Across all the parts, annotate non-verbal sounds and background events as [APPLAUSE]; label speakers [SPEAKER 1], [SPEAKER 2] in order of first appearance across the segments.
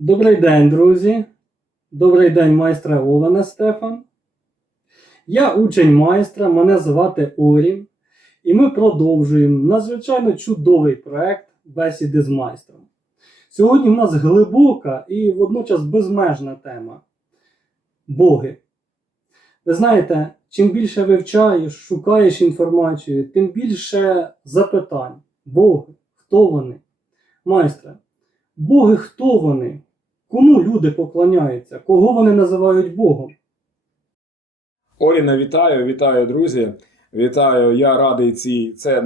[SPEAKER 1] Добрий день, друзі. Добрий день, майстра Олена Стефан. Я учень майстра, мене звати Орін, і ми продовжуємо надзвичайно чудовий проект бесіди з майстром. Сьогодні в нас глибока і водночас безмежна тема Боги. Ви знаєте, чим більше вивчаєш, шукаєш інформацію, тим більше запитань. Боги, хто вони? Майстре, Боги хто вони? Кому люди поклоняються? Кого вони називають Богом?
[SPEAKER 2] Оріна, вітаю, вітаю, друзі. Вітаю, я радий цій. Це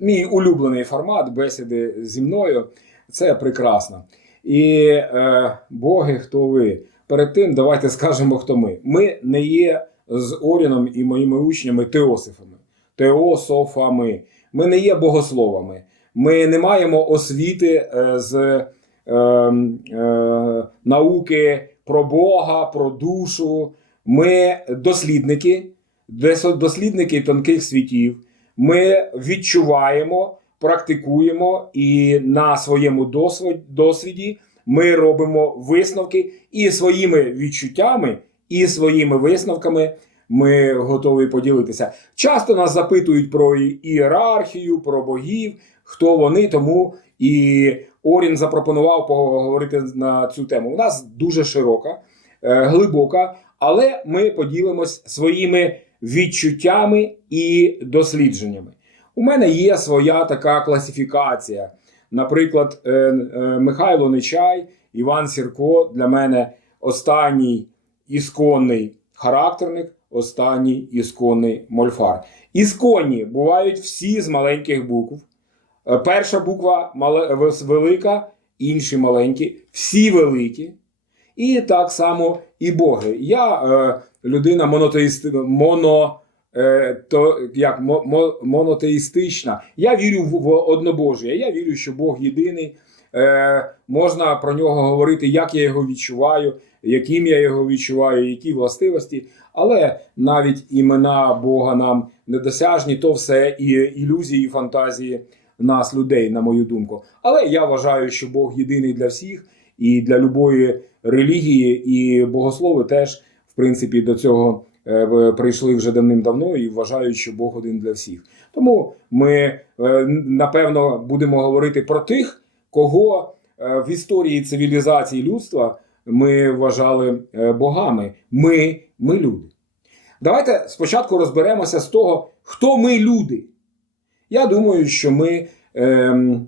[SPEAKER 2] мій улюблений формат бесіди зі мною. Це прекрасно. І е, боги, хто ви? Перед тим давайте скажемо, хто ми. Ми не є з Оріном і моїми учнями теосифами, теософами. Ми не є богословами. Ми не маємо освіти е, з науки про Бога, про душу. Ми дослідники, дослідники тонких світів. Ми відчуваємо, практикуємо і на своєму досвіді ми робимо висновки і своїми відчуттями, і своїми висновками ми готові поділитися. Часто нас запитують про ієрархію, про богів, хто вони, тому і Орін запропонував поговорити на цю тему. У нас дуже широка, е, глибока, але ми поділимось своїми відчуттями і дослідженнями. У мене є своя така класифікація. Наприклад, е, е, Михайло Нечай, Іван Сірко для мене останній ісконний характерник, останній ісконний мольфар. Ісконні бувають всі з маленьких букв. Е, Перша буква велика, інші маленькі, всі великі. І так само і боги. Я е, людина монотеїст, моно, е, то, як, мо- монотеїстична. Я вірю в, в однобожжя. Я вірю, що Бог єдиний. Е, можна про нього говорити, як я його відчуваю, яким я його відчуваю, які властивості. Але навіть імена Бога нам недосяжні, то все і ілюзії, і фантазії нас, людей, на мою думку. Але я вважаю, що Бог єдиний для всіх і для любої релігії, і богослови теж, в принципі, до цього е, прийшли вже давним-давно і вважають, що Бог один для всіх. Тому ми е, напевно будемо говорити про тих, кого е, в історії цивілізації людства ми вважали богами. Ми, ми люди. Давайте спочатку розберемося з того, хто ми люди. Я думаю, що ми ем,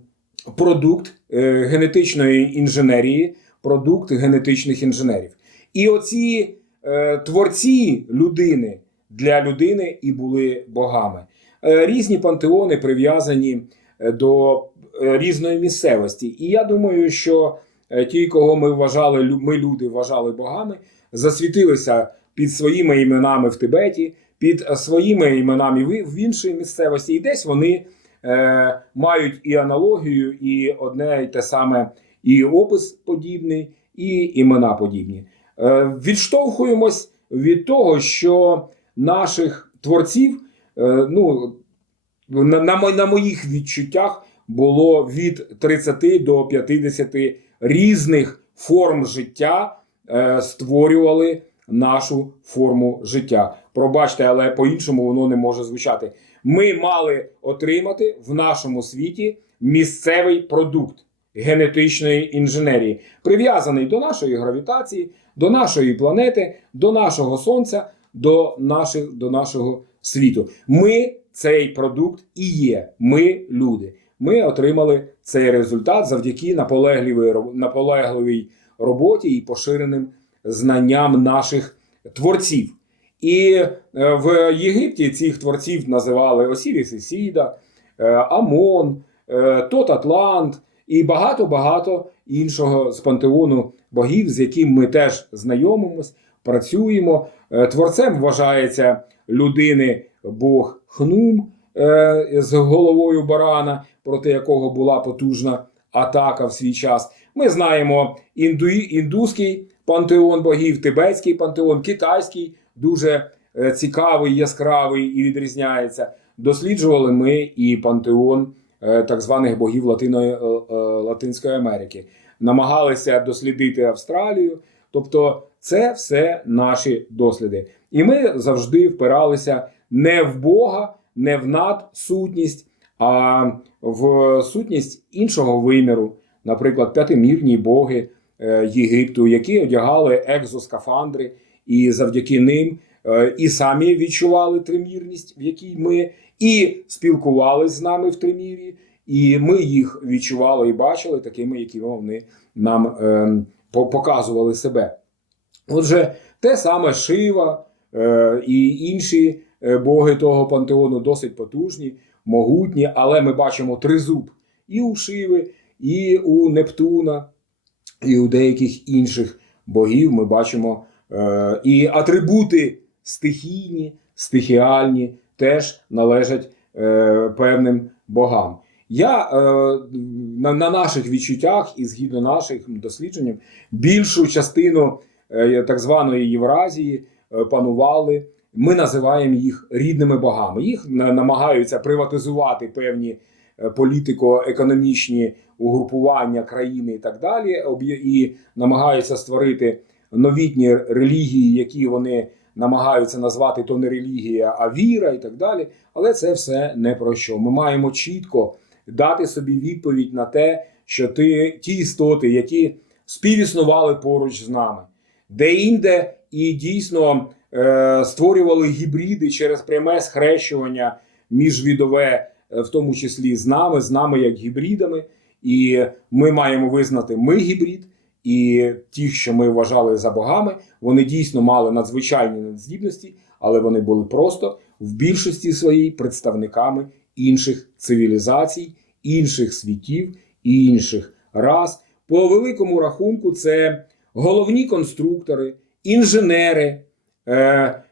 [SPEAKER 2] продукт е, генетичної інженерії, продукт генетичних інженерів. І оці е, творці людини для людини і були богами. Е, різні пантеони прив'язані е, до е, різної місцевості. І я думаю, що е, ті, кого ми вважали, ми люди вважали богами, засвітилися під своїми іменами в Тибеті, під е, своїми іменами в іншій місцевості, і десь вони е, мають і аналогію, і одне і те саме, і опис подібний, і імена подібні. Е, відштовхуємось від того, що наших творців, е, ну, на, на, на моїх відчуттях було від 30 до 50 різних форм життя е, створювали нашу форму життя. Пробачте, але по-іншому воно не може звучати. Ми мали отримати в нашому світі місцевий продукт генетичної інженерії, прив'язаний до нашої гравітації, до нашої планети, до нашого сонця, до, наших, до нашого світу. Ми цей продукт і є. Ми люди. Ми отримали цей результат завдяки наполегливій, наполегливій роботі і поширеним знанням наших творців. І е, в Єгипті цих творців називали Осіріс і Сіда, е, Амон, е, Тот Атлант і багато-багато іншого з пантеону богів, з яким ми теж знайомимось, працюємо. Творцем вважається людини Бог Хнум з головою барана, проти якого була потужна атака в свій час. Ми знаємо індуї, індуський пантеон богів, тибетський пантеон, китайський, дуже е, цікавий, яскравий і відрізняється. Досліджували ми і пантеон е, так званих богів Латиної, е, Латинської Америки. намагалися дослідити Австралію. Тобто, це все наші досліди. І ми завжди впиралися не в Бога, не в надсутність, а в сутність іншого виміру, наприклад, п'ятимірні боги Єгипту, які одягали екзоскафандри, і завдяки ним е, і самі відчували тримірність, в якій ми, і спілкувалися з нами в тримірі, і ми їх відчували і бачили такими, якими вони нам е, показували себе. Отже, те саме Шива е, і інші е, боги того пантеону досить потужні, могутні, але ми бачимо тризуб і у Шиви, і у Нептуна, і у деяких інших богів ми бачимо і атрибути стихійні, стихіальні теж належать е, певним богам. Я е, на, на наших відчуттях і згідно наших дослідженням більшу частину е, так званої Євразії е, панували. Ми називаємо їх рідними богами. Їх намагаються приватизувати певні е, політико-економічні угрупування країни і так далі, і намагаються створити новітні релігії, які вони намагаються назвати то не релігія, а віра і так далі. Але це все не про що. Ми маємо чітко дати собі відповідь на те, що ти ті істоти, які співіснували поруч з нами, де-інде і дійсно е, створювали гібриди через пряме схрещування міжвідове, е, в тому числі з нами, з нами як гібридами. І ми маємо визнати, ми гібрид, і ті, що ми вважали за богами, вони дійсно мали надзвичайні надздібності, але вони були просто в більшості своїй представниками інших цивілізацій, інших світів, інших рас. По великому рахунку, це головні конструктори, інженери, е, е,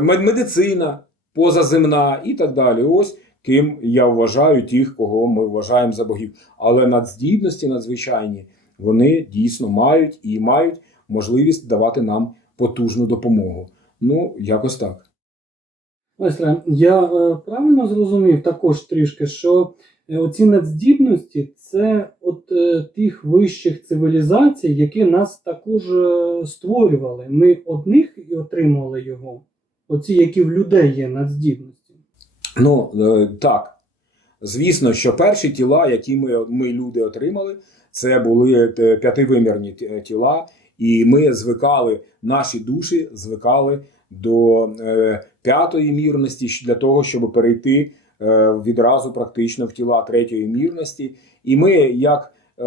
[SPEAKER 2] мед- медицина позаземна і так далі. Ось ким я вважаю тих, кого ми вважаємо за богів. Але надздібності надзвичайні вони дійсно мають і мають можливість давати нам потужну допомогу. Ну, якось так.
[SPEAKER 1] Майстре, я е, правильно зрозумів також трішки, що е, оці надздібності це от е, тих вищих цивілізацій, які нас також створювали. Ми одних і отримували його, оці, які в людей є надздібності.
[SPEAKER 2] Ну так. Звісно, що перші тіла, які ми, ми люди отримали, це були е, п'ятивимірні тіла, і ми звикали, наші душі звикали до е, п'ятої мірності для того, щоб перейти е, відразу практично в тіла третьої мірності. І ми, як е,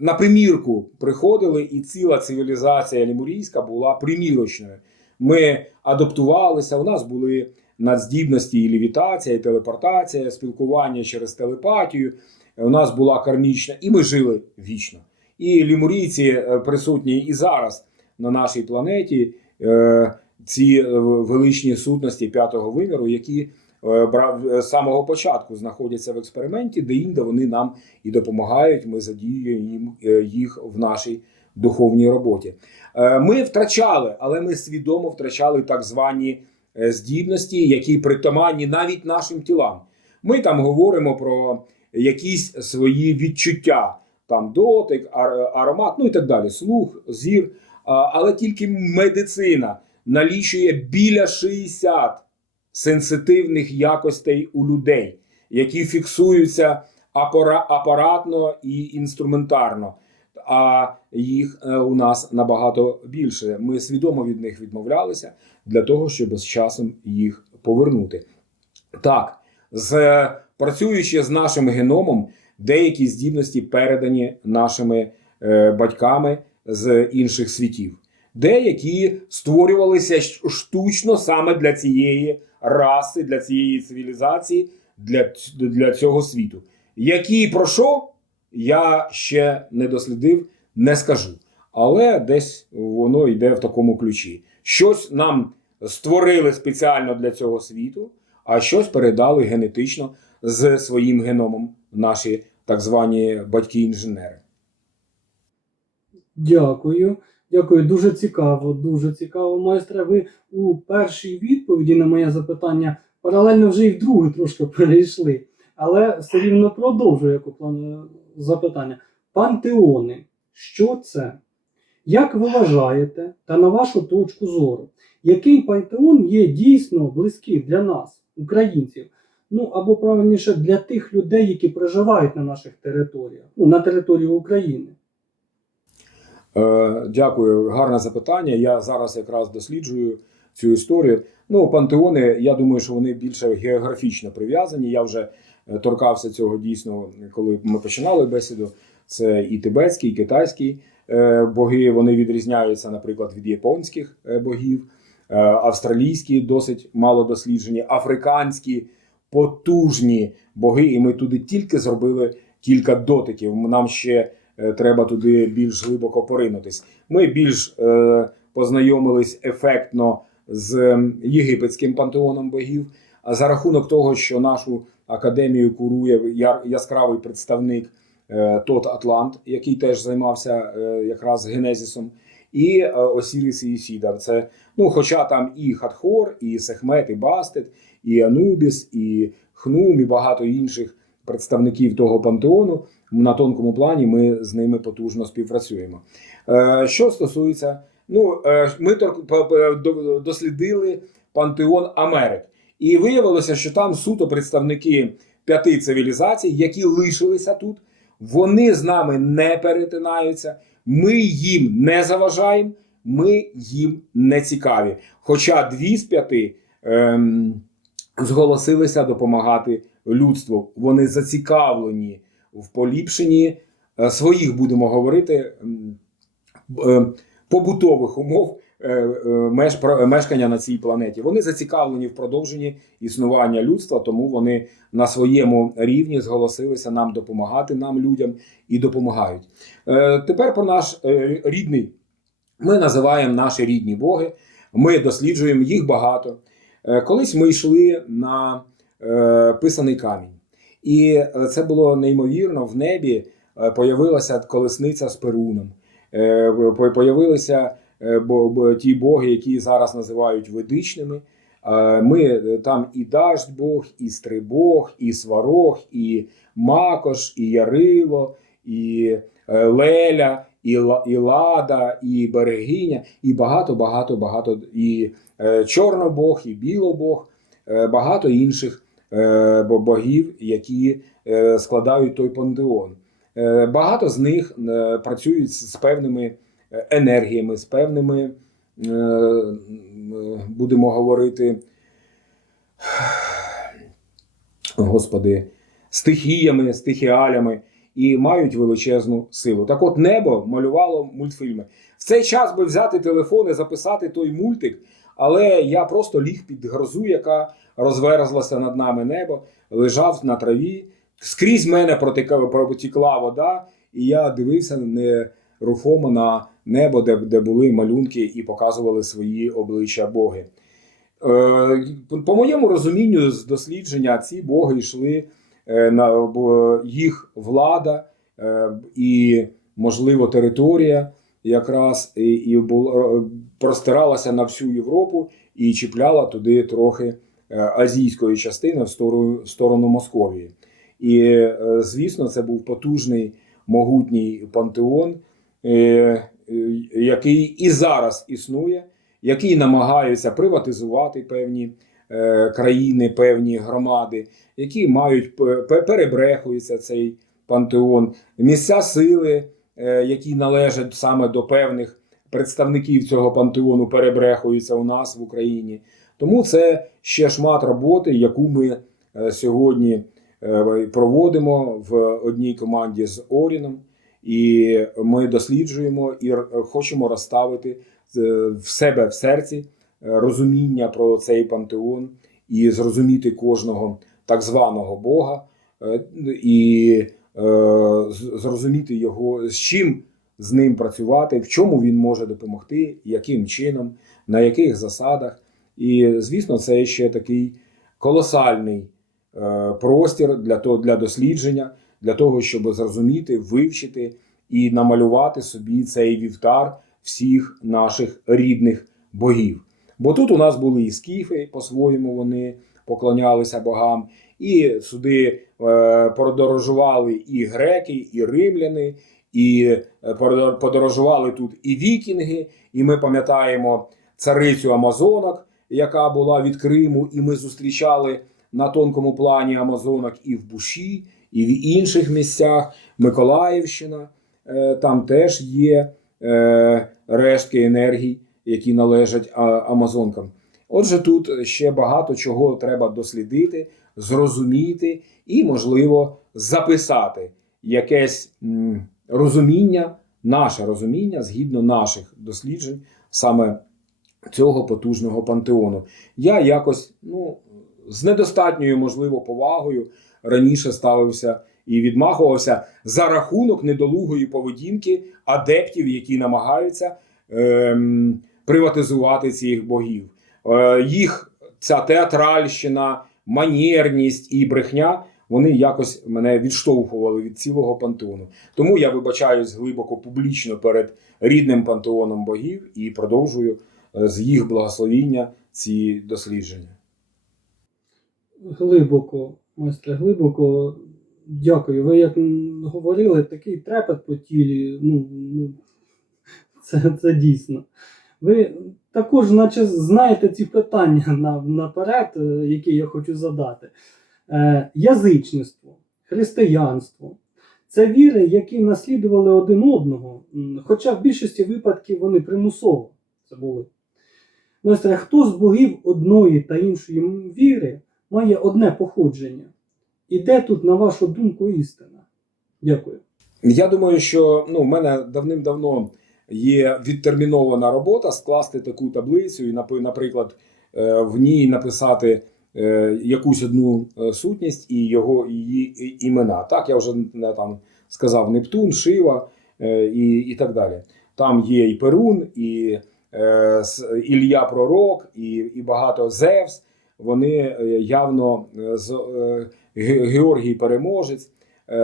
[SPEAKER 2] на примірку, приходили, і ціла цивілізація лемурійська була примірочною. Ми адаптувалися, у нас були надздібності і лівітація, і телепортація, спілкування через телепатію. У нас була кармічна, і ми жили вічно. І лімурійці е, присутні і зараз на нашій планеті, е, ці е, величні сутності п'ятого виміру, які з самого початку знаходяться в експерименті, де інде вони нам і допомагають. Ми задіюємо їх в нашій духовній роботі. Ми втрачали, але ми свідомо втрачали так звані здібності, які притаманні навіть нашим тілам. Ми там говоримо про якісь свої відчуття, там дотик, ар- аромат, ну і так далі, слух, зір. Але тільки медицина налічує біля 60 сенситивних якостей у людей, які фіксуються апара- апаратно і інструментарно. А їх е, у нас набагато більше. Ми свідомо від них відмовлялися для того, щоб з часом їх повернути. Так, з, працюючи з нашим геномом, деякі здібності передані нашими е, батьками з інших світів. Деякі створювалися штучно саме для цієї раси, для цієї цивілізації, для, для цього світу. Які про що, я ще не дослідив, не скажу. Але десь воно йде в такому ключі. Щось нам створили спеціально для цього світу, а щось передали генетично з своїм геномом наші так звані батьки-інженери.
[SPEAKER 1] Дякую. Дякую, дуже цікаво, дуже цікаво, майстре. Ви у першій відповіді на моє запитання паралельно вже і в другу трошки перейшли, але все рівно продовжую як запитання. Пантеони. Що це? Як ви вважаєте, та на вашу точку зору, який пантеон є дійсно близький для нас, українців? Ну або правильніше для тих людей, які проживають на наших територіях, ну, на території України?
[SPEAKER 2] Е, Дякую, гарне запитання. Я зараз якраз досліджую цю історію. Ну, пантеони, я думаю, що вони більше географічно прив'язані. Я вже е, торкався цього дійсно, коли ми починали бесіду. Це і тибетські, і китайські е, боги. Вони відрізняються, наприклад, від японських е, богів, австралійські досить мало досліджені, африканські потужні боги. І ми туди тільки зробили кілька дотиків. Нам ще е, треба туди більш глибоко поринутись. Ми більш е, познайомились ефектно з єгипетським пантеоном богів. А за рахунок того, що нашу академію курує яскравий представник е, Тот Атлант, який теж займався е, якраз генезісом, і е, Осіріс і Ісіда. Це ну, хоча там і Хатхор, і Сехмет, і Бастет, і Анубіс, і Хнум, і багато інших представників того пантеону. На тонкому плані ми з ними потужно співпрацюємо. Е, Що стосується, ну е, ми дослідили пантеон Америк, і виявилося, що там суто представники п'яти цивілізацій, які лишилися тут. Вони з нами не перетинаються, ми їм не заважаємо, ми їм не цікаві. Хоча дві з п'яти ем, зголосилися допомагати людству. Вони зацікавлені в поліпшенні е, своїх, будемо говорити, е, побутових умов е, мешкання на цій планеті. Вони зацікавлені в продовженні існування людства, тому вони на своєму рівні зголосилися нам допомагати, нам, людям, і допомагають. Тепер про наш рідний. Ми називаємо наші рідні боги. Ми досліджуємо їх багато. Е, Колись ми йшли на е, писаний камінь, і е, це було неймовірно. В небі появилася колесниця з перуном. Появилися ті боги, які зараз називають ведичними. Ми там і Даждь Бог, і Стрибог, і Сварог, і Макош, і Ярило, і Леля, і, і Лада, і Берегиня, і багато, багато, багато, і е, Чорнобог, і Білобог, е, багато інших е, богів, які складають той пантеон. Багато з них працюють з певними енергіями, з певними, будемо говорити, [SIGHS] господи, стихіями, стихіалями і мають величезну силу. Так от небо малювало мультфільми. В цей час би взяти телефон і записати той мультик, але я просто ліг під грозу, яка розверзлася над нами небо, лежав на траві. Скрізь мене протікла вода, і я дивився нерухомо на небо, де, де були малюнки і показували свої обличчя боги. Е, по моєму розумінню, з дослідження ці боги йшли їх влада е, і, можливо, територія якраз і, і була, е, простиралася на всю Європу і чіпляла туди трохи е, азійської частини в сторону, сторону Московії. І, е, звісно, це був потужний могутній пантеон, е, е, який і зараз існує, який намагаються приватизувати певні е, країни, певні громади, які мають пе- перебрехується цей пантеон, місця сили, е, які належать саме до певних представників цього пантеону, перебрехуються у нас в Україні. Тому це ще шмат роботи, яку ми е, сьогодні е, проводимо в одній команді з Оріном, і ми досліджуємо і хочемо розставити е, в себе в серці е, розуміння про цей пантеон і зрозуміти кожного так званого Бога, е, і е, зрозуміти його, з чим з ним працювати, в чому він може допомогти, яким чином, на яких засадах. І, звісно, це ще такий колосальний е, простір для того, для дослідження, для того, щоб зрозуміти, вивчити і намалювати собі цей вівтар всіх наших рідних богів. Бо тут у нас були і скіфи, по-своєму вони поклонялися богам, і сюди е, подорожували і греки, і римляни, і е, подорожували тут і вікінги, і ми пам'ятаємо царицю Амазонок, яка була від Криму, і ми зустрічали на тонкому плані Амазонок і в Буші, і в інших місцях. Миколаївщина, е, там теж є рештки енергій, які належать Амазонкам. Отже, тут ще багато чого треба дослідити, зрозуміти і, можливо, записати якесь розуміння, наше розуміння згідно наших досліджень саме цього потужного пантеону. Я якось ну, з недостатньою, можливо, повагою раніше ставився і відмахувався за рахунок недолугої поведінки адептів, які намагаються ем, приватизувати цих богів. Е, їх ця театральщина, манірність і брехня. Вони якось мене відштовхували від цілого пантеону. Тому я вибачаюсь глибоко публічно перед рідним пантеоном богів і продовжую е, з їх благословіння ці дослідження.
[SPEAKER 1] Глибоко, майстре, глибоко. Дякую. Ви як говорили, такий трепет по тілі. Ну, ну це, це дійсно. Ви також, наче, знаєте ці питання на, наперед, е, які я хочу задати. Е, язичництво, християнство це віри, які наслідували один одного, хоча в більшості випадків вони примусово це були. Майстре, хто з богів одної та іншої віри має одне походження? І де тут, на вашу думку, істина? Дякую.
[SPEAKER 2] Я думаю, що ну, в мене давним-давно є відтермінована робота скласти таку таблицю і, наприклад, е, в ній написати е, якусь одну е, сутність і його її імена. Так, я вже там сказав Нептун, Шива і, і так далі. Там є і Перун, і Ілля Пророк, і, і багато Зевс. Вони явно з Георгій Переможець,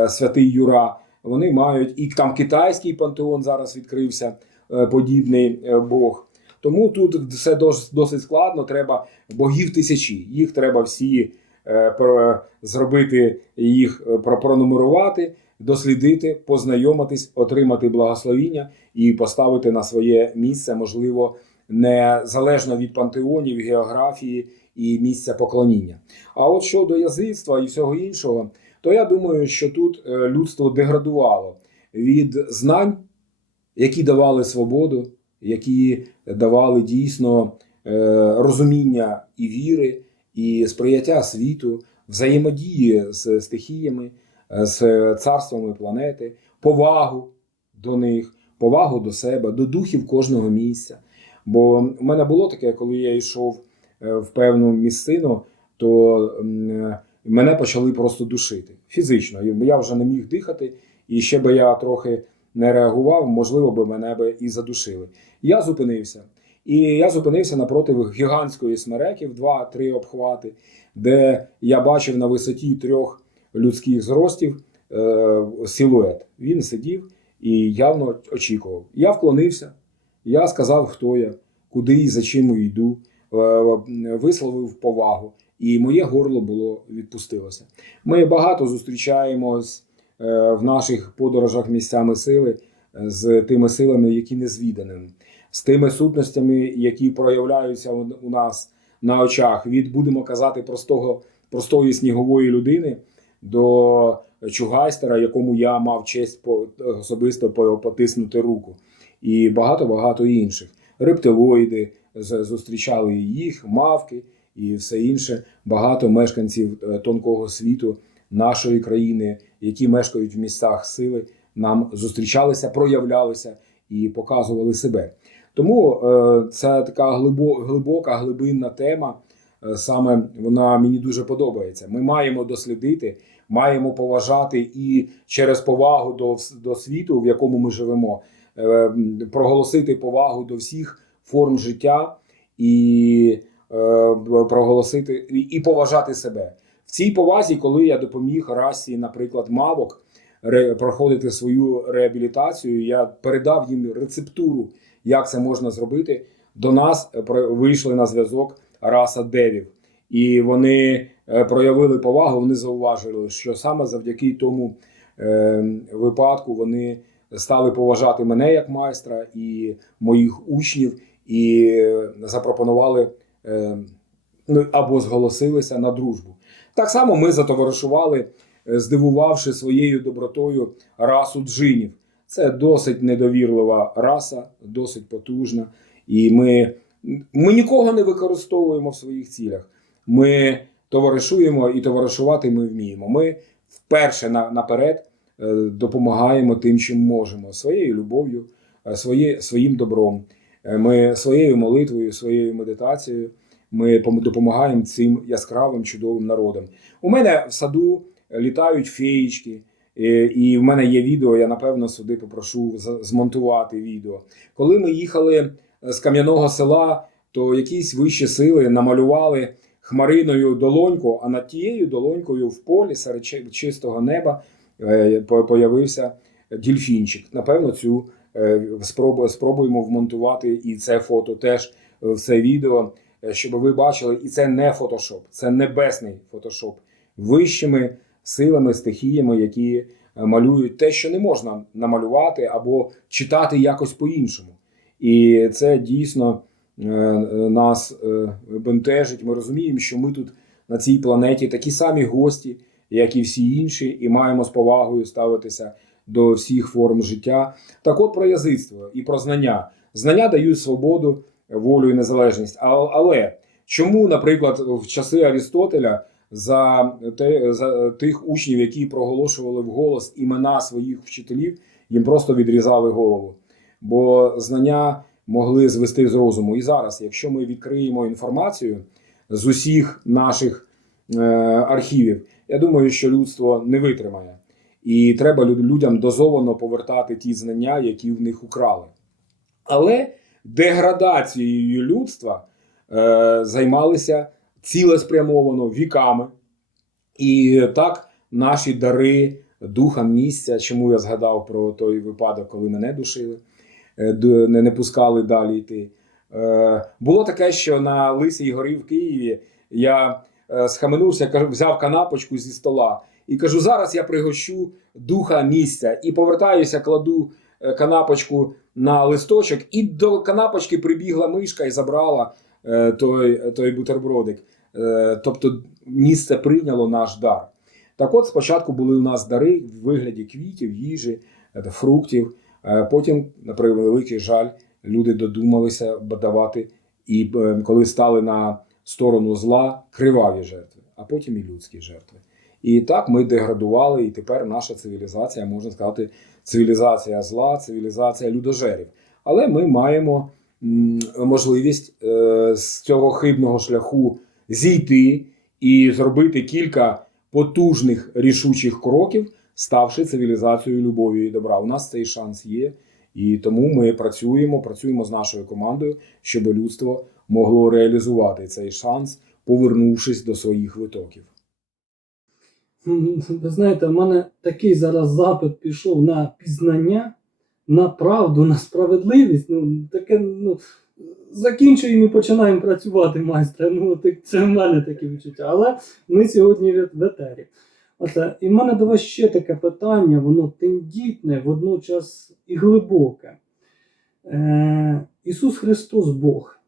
[SPEAKER 2] Святий Юра. Вони мають і там китайський пантеон зараз відкрився, е, подібний е, Бог. Тому тут все досить складно. Треба богів тисячі. Їх треба всі е, зробити, їх пронумерувати, дослідити, познайомитись, отримати благословіння і поставити на своє місце, можливо, незалежно від пантеонів, географії і місця поклоніння. А от щодо язицтва і всього іншого, то я думаю, що тут е, людство деградувало від знань, які давали свободу, які давали дійсно е, розуміння і віри, і сприяття світу, взаємодії з стихіями, е, з царствами планети, повагу до них, повагу до себе, до духів кожного місця. Бо в мене було таке, коли я йшов в певну місцину, то мене почали просто душити фізично. Я вже не міг дихати, і ще би я трохи не реагував, можливо, би мене би і задушили. Я зупинився. І я зупинився напроти гігантської смереки в два-три обхвати, де я бачив на висоті трьох людських зростів е, силует. Він сидів і явно очікував. Я вклонився, я сказав, хто я, куди і за чим йду, е, висловив повагу, і моє горло було відпустилося. Ми багато зустрічаємось е, в наших подорожах місцями сили е, з тими силами, які не звідані, з тими сутностями, які проявляються у нас на очах, від будемо казати простого, простої снігової людини до чугайстера, якому я мав честь особисто потиснути руку, і багато багато інших. Рептилоїди зустрічали їх, мавки і все інше. Багато мешканців е, тонкого світу нашої країни, які мешкають в місцях сили, нам зустрічалися, проявлялися і показували себе. Тому е, це така глибока, глибинна тема. Е, Саме вона мені дуже подобається. Ми маємо дослідити, маємо поважати і через повагу до, до світу, в якому ми живемо, проголосити повагу до всіх форм життя і проголосити і, поважати себе. В цій повазі, коли я допоміг расі, наприклад, мавок проходити свою реабілітацію, я передав їм рецептуру, як це можна зробити. До нас е, вийшли на зв'язок раса девів, і вони е, проявили повагу. Вони зауважили, що саме завдяки тому е, випадку вони стали поважати мене як майстра і моїх учнів, і е, запропонували е, ну, або зголосилися на дружбу. Так само ми затоваришували, е, здивувавши своєю добротою расу джинів. Це досить недовірлива раса, досить потужна. І ми, ми нікого не використовуємо в своїх цілях. Ми товаришуємо і товаришувати ми вміємо. Ми вперше на, наперед е, допомагаємо тим, чим можемо, своєю любов'ю, е, своє, своїм добром. Е, Ми своєю молитвою, своєю медитацією ми допомагаємо цим яскравим чудовим народам. У мене в саду літають феєчки, е, і в мене є відео. Я напевно сюди попрошу змонтувати відео. Коли ми їхали з кам'яного села, то якісь вищі сили намалювали хмариною долоньку, а над тією долонькою в полі серед чистого неба е, появився дільфінчик. Напевно, цю е, спробуємо вмонтувати і це фото теж в це відео, е, щоб ви бачили, і це не фотошоп, це небесний фотошоп вищими силами, стихіями, які е, малюють те, що не можна намалювати або читати якось по-іншому. І це дійсно е, нас е, бентежить. Ми розуміємо, що ми тут на цій планеті такі самі гості, як і всі інші, і маємо з повагою ставитися до всіх форм життя. Так от про язицтво і про знання. Знання дають свободу, волю і незалежність. Але чому, наприклад, в часи Арістотеля за, те, за тих учнів, які проголошували вголос імена своїх вчителів, їм просто відрізали голову? Бо знання могли звести з розуму. І зараз, якщо ми відкриємо інформацію з усіх наших е, архівів, я думаю, що людство не витримає. І треба людям дозовано повертати ті знання, які в них украли. Але деградацією людства е, займалися цілеспрямовано віками. І так наші дари духа місця, чому я згадав про той випадок, коли мене душили, е, не, не пускали далі йти. Е, було таке, що на Лисій горі в Києві я е, схаменувся, взяв канапочку зі стола і кажу: зараз я пригощу духа місця і повертаюся, кладу е, канапочку на листочок, і до канапочки прибігла мишка і забрала е, той, той бутербродик. Е, тобто місце прийняло наш дар. Так от спочатку були у нас дари в вигляді квітів, їжі, фруктів. Потім, на превеликий жаль, люди додумалися давати, і коли стали на сторону зла, криваві жертви, а потім і людські жертви. І так ми деградували, і тепер наша цивілізація, можна сказати, цивілізація зла, цивілізація людожерів. Але ми маємо можливість е, з цього хибного шляху зійти і зробити кілька потужних рішучих кроків, ставши цивілізацією любові і добра. У нас цей шанс є, і тому ми працюємо, працюємо з нашою командою, щоб людство могло реалізувати цей шанс, повернувшись до своїх витоків.
[SPEAKER 1] Ви знаєте, в мене такий зараз запит пішов на пізнання, на правду, на справедливість. Ну, таке, ну, закінчуємо і починаємо працювати, майстре. Ну, це в мене таке відчуття. Але ми сьогодні в етері. Оце. І в мене до вас ще таке питання, воно тендітне, водночас і глибоке. Е, Ісус Христос Бог.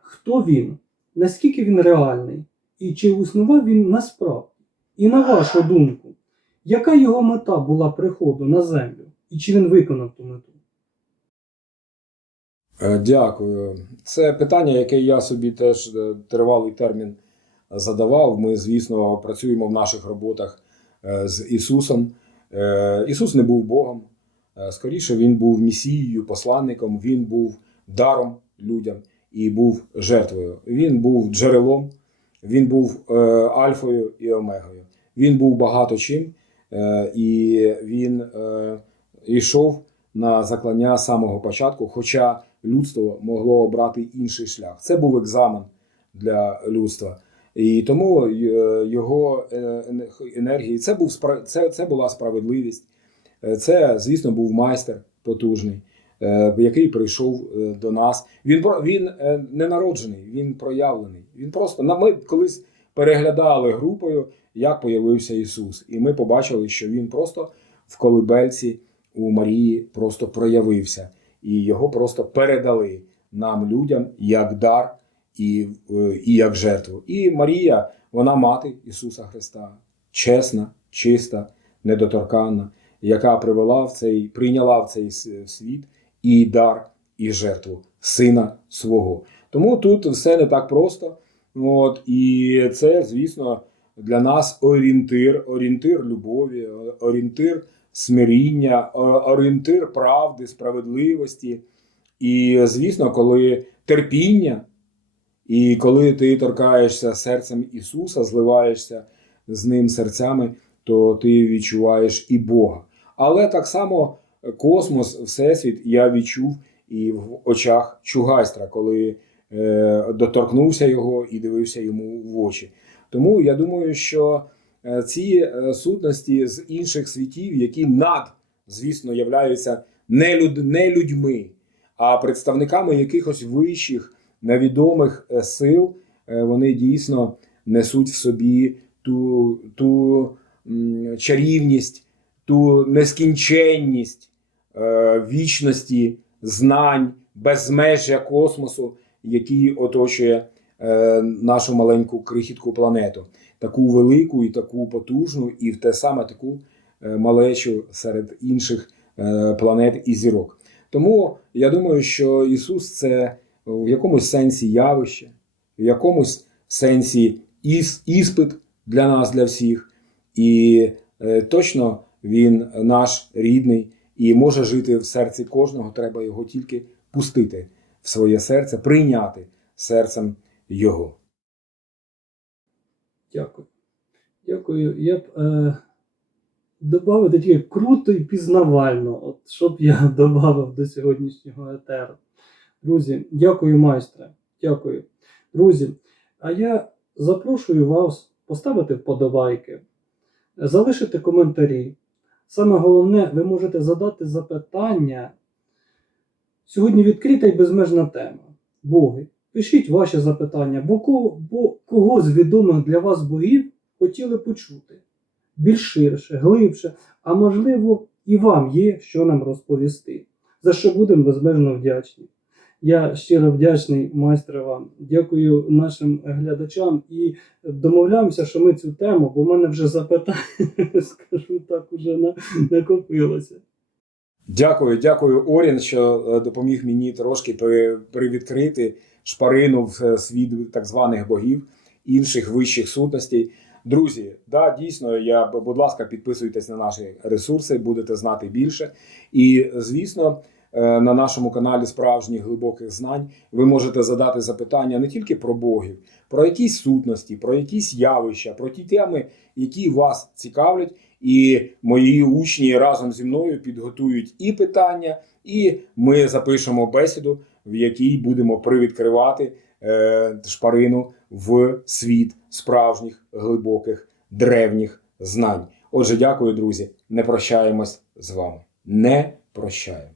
[SPEAKER 1] Хто Він? Наскільки Він реальний? І чи існував Він насправді? І на вашу думку, яка його мета була приходу на землю? І чи він виконав ту мету?
[SPEAKER 2] Е, Дякую. Це питання, яке я собі теж е, тривалий термін задавав. Ми, звісно, працюємо в наших роботах е, з Ісусом. Ісус не був Богом. Скоріше, Він був місією, посланником, Він був даром людям і був жертвою. Він був джерелом, він був альфою і омегою. Він був багато чим, е, і він е, йшов на заклання самого початку, хоча людство могло обрати інший шлях. Це був екзамен для людства. І тому е, його енергії це, був, це, це була справедливість. Це, звісно, був майстер потужний, який прийшов до нас. Він, він не народжений, він проявлений. Він просто ми колись переглядали групою, як появився Ісус, і ми побачили, що він просто в колибельці у Марії просто проявився, і його просто передали нам, людям, як дар і, е, і як жертву. І Марія, вона мати Ісуса Христа, чесна, чиста, недоторканна, яка привела в цей, прийняла в цей світ і дар, і жертву сина свого. Тому тут все не так просто. От, і це, звісно, для нас орієнтир, орієнтир любові, орієнтир смиріння, орієнтир правди, справедливості. І, звісно, коли терпіння, і коли ти торкаєшся серцем Ісуса, зливаєшся з ним серцями, то ти відчуваєш і Бога. Але так само космос, Всесвіт я відчув і в очах Чугайстра, коли е, доторкнувся його і дивився йому в очі. Тому я думаю, що е, ці е, сутності з інших світів, які над, звісно, являються не, люд, не людьми, а представниками якихось вищих невідомих е, сил, вони дійсно несуть в собі ту, ту чарівність, ту нескінченність вічності, знань, безмежжя космосу, який оточує нашу маленьку крихітку планету, таку велику і таку потужну, і в те саме таку е, малечу серед інших е, планет і зірок. Тому я думаю, що Ісус це в якомусь сенсі явище, в якомусь сенсі іс, іспит для нас, для всіх. І е, точно він наш рідний і може жити в серці кожного. Треба його тільки пустити в своє серце, прийняти серцем його.
[SPEAKER 1] Дякую. Дякую. Я б е, додав таке круто і пізнавально, от щоб я [LAUGHS] додав до сьогоднішнього етеру. Друзі, дякую, майстре. Дякую. Друзі, а я запрошую вас поставити вподобайки, залишити коментарі. Саме головне, ви можете задати запитання. Сьогодні відкрита і безмежна тема. Боги. Пишіть ваші запитання, бо кого, бо кого з відомих для вас богів хотіли почути більш ширше, глибше, а можливо, і вам є що нам розповісти, за що будемо безмежно вдячні. Я щиро вдячний майстре вам. Дякую нашим глядачам і домовляємося, що ми цю тему, бо в мене вже запитання, [LAUGHS] скажу так, уже накопилося.
[SPEAKER 2] Дякую, дякую, Орін, що е, допоміг мені трошки пере- перевідкрити шпарину в е, світ так званих богів, інших вищих сутностей. Друзі, да, дійсно, я будь ласка, підписуйтесь на наші ресурси, будете знати більше. І звісно, е, на нашому каналі справжніх глибоких знань ви можете задати запитання не тільки про богів, про якісь сутності, про якісь явища, про ті теми, які вас цікавлять. І мої учні разом зі мною підготують і питання, і ми запишемо бесіду, в якій будемо привідкривати е, шпарину в світ справжніх глибоких древніх знань. Отже, дякую, друзі. Не прощаємось з вами. Не прощаємо.